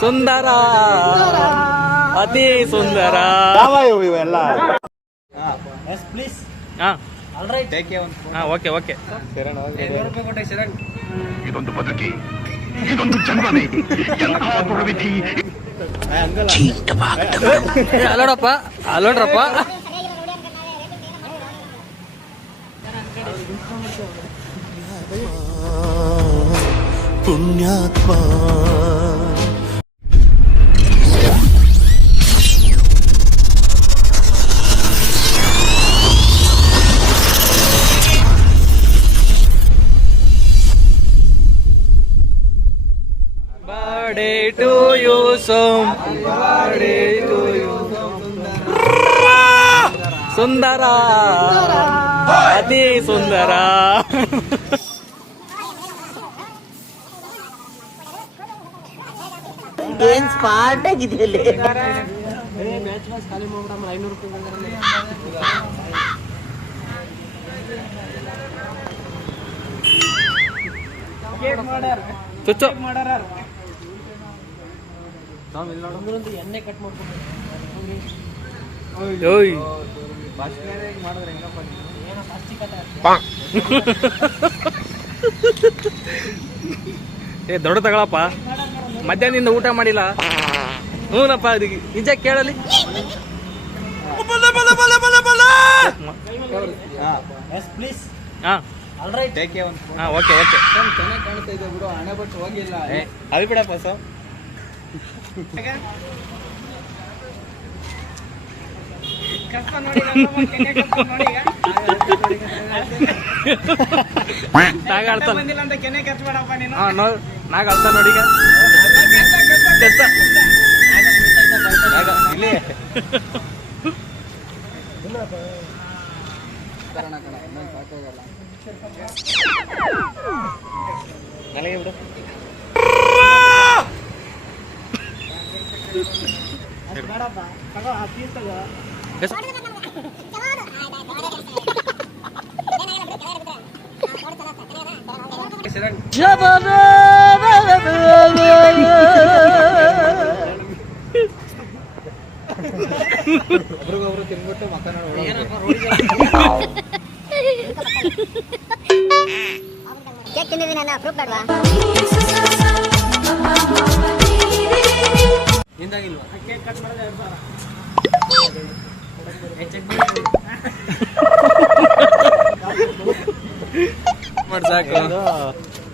ಸುಂದರ ಅತಿ ಸುಂದರ. ಇವೆಲ್ಲ okay okay. ಇದೊಂದು ಬದುಕಿ, ಇದೊಂದು ಜನ್ಮನೇ, ಅಲ್ಲೋಡಪ್ಪ ಅಲ್ಲೋಡ್ರಪ್ಪ. ಪುಣ್ಯಾತ್ಮ Birthday to you, Som. Birthday to you, ಸುಂದರ ಅತಿ ಸುಂದರ. ಏನ್ ಸ್ಮಾರ್ಟ್ ಆಗಿದೆಯಲ್ಲಿ. ಚುಚ್ಚು ಎಣ್ಣೆ ಕಟ್ ಮಾಡ್ಕೊಂಡು ಏ ದೊಡ್ಡ ತಗೊಳಪ್ಪ, ಮಧ್ಯಾಹ್ನದಿಂದ ಊಟ ಮಾಡಿಲ್ಲ. ಹ್ಞೂನಪ್ಪ, ಅದಕ್ಕೆ ನಿಜ ಕೇಳಲಿ. Okay okay. ಚೆನ್ನಾಗಿ ಕಾಣ್ತಾ ಇದೆ ಬಿಡು, ಹಣೆ ಬಟ್ಟು ಹೋಗಿಲ್ಲ ಅದು ಬಿಡಪ್ಪ ಸರ್. ನಾಗ ಅಳ್ತ ನೋಡೀಗ. ನನಗೆ ಬಿಡು. ಒಬ್ರಿಗೊಬ್ರು ತಿನ್ಬಿಟ್ಟು ಮಕ್ಕ ಕೇಕ್ ತಿಂದಿದ್ದೀನಿ ನಾನು, ಪ್ರೂಫ್ ಬೇಡವಾ? ಹಿಂದಾಗಿಲ್ವಾ? ಕೇಕ್ ಕಟ್ ಮಾಡೋದು 2000 ಸಾಕು.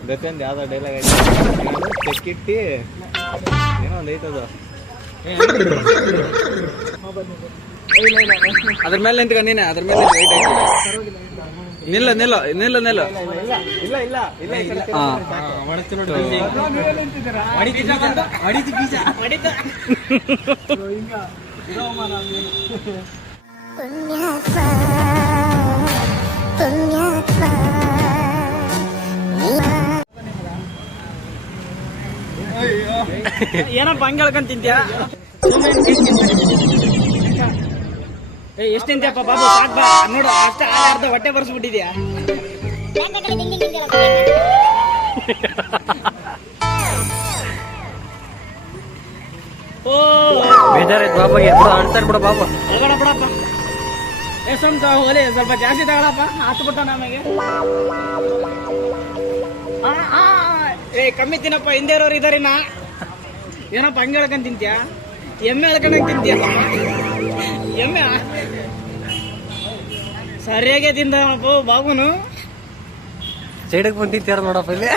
ಬೇಕಂದ್ ಯಾವ್ದೋ ಡೈಲಾಗ್ ಚೆಕ್ಕಿಟ್ಟಿ ಏನೋ ಒಂದು ಐತದ. ಅದ್ರ ಮೇಲೆ ನಿಂತ್ಕ ನೀನೆ, ಅದ್ರ ಮೇಲೆ ನಿಲ್ಲ ನಿಲ್ಲ ನಿಲ್ಲ ನಿಲ್ಲ. ಇಲ್ಲ ಇಲ್ಲ ಇಲ್ಲ ಏನಪ್ಪ ಹಂಗೆ ಹೇಳ್ಕೊಂಡ್ ತಿಂತ್ಯಾ? ಎಷ್ಟು ತಿಂತ್ಯಪ್ಪ ಬಾಬು? ಸಾಕ್ ಬಾ ನೋಡು, ಅಷ್ಟ ಅರ್ಧ ಹೊಟ್ಟೆ ಬರ್ಸ್ಬಿಟ್ಟಿದ್ಯಾ? ಓ ಬೇಜಾರಾಯ್ತು ಬಾಬಾಗೆ. ಅಳ್ತಾರ ಬಿಡ ಬಾಬಾ. ಒಳಗಡೆ ಬಿಡಪ್ಪ. ಎಷ್ಟೊಂದು ಹೋಗಲಿ, ಸ್ವಲ್ಪ ಜಾಸ್ತಿ ತಗೊಳಪ್ಪ. ಹತ್ತು ಬಿಟ್ಟ ನಮಗೆ. ಏ ಕಮ್ಮಿ ತಿನ್ನಪ್ಪ, ಹಿಂದೆ ಇರೋರು ಇದಾರಿನ. ಏನಪ್ಪ ಹಂಗೆ ಹೇಳ್ಕೊಂಡ್ ತಿಂತ್ಯಾ? ಎಮ್ಮೆ ಹೇಳ್ಕೊಂಡಂಗೆ ತಿಂತೀಯ? ಎಮ್ಮೆ ಸರಿಯಾಗೆ ತಿಂದಪ್ಪ ಬಾಬುನು. ಸೈಡಕ್ಕೆ ಬಂದು ತಿಂತಾರ ನೋಡಪ್ಪ ಇಲ್ಲಿ.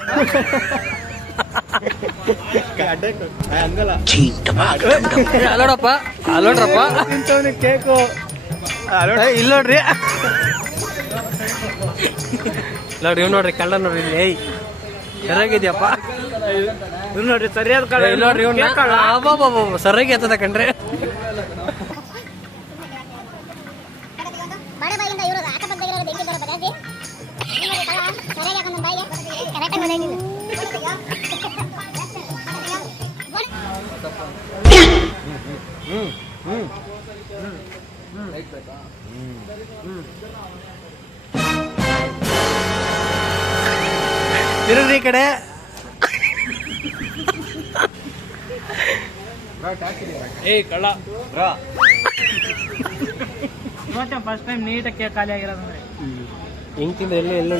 ಅಲ್ಲೋಡಪ್ಪ ಅಲ್ಲೋಡ್ರಪ್ಪ. ಕೇಕು ಇಲ್ಲಿ ನೋಡ್ರಿ, ನೋಡಿ ಇವ್ ನೋಡ್ರಿ, ಕಳ್ಳ ನೋಡ್ರಿ ಇಲ್ಲಿ. ಏಯ್ ಸರಿಯಾಗಿದ್ಯಪ್ಪ. ಇವ್ ನೋಡ್ರಿ ಸರಿಯಾದ ಕಳ್ಳ. ಇಲ್ಲಿ ನೋಡ್ರಿ ಇವ್ನ ಸರಿಯಾಗಿ ಎತ್ತದ ಕಣ್ರಿ. ತಿರುಗ್ರಿ ಈ ಕಡೆ. ಏಯ್ ಕಳ್ಳ ಬ್ರಾ ಇವತ್ತೇ ಫಸ್ಟ್ ಟೈಮ್ ನೀಟಾಗಿ ಕೇಕ್ ಖಾಲಿ ಆಗಿರೋದಂದ್ರೆ ಹೆಂಗ್ ತಿಂದ್ರೆ ಎಲ್ಲಿ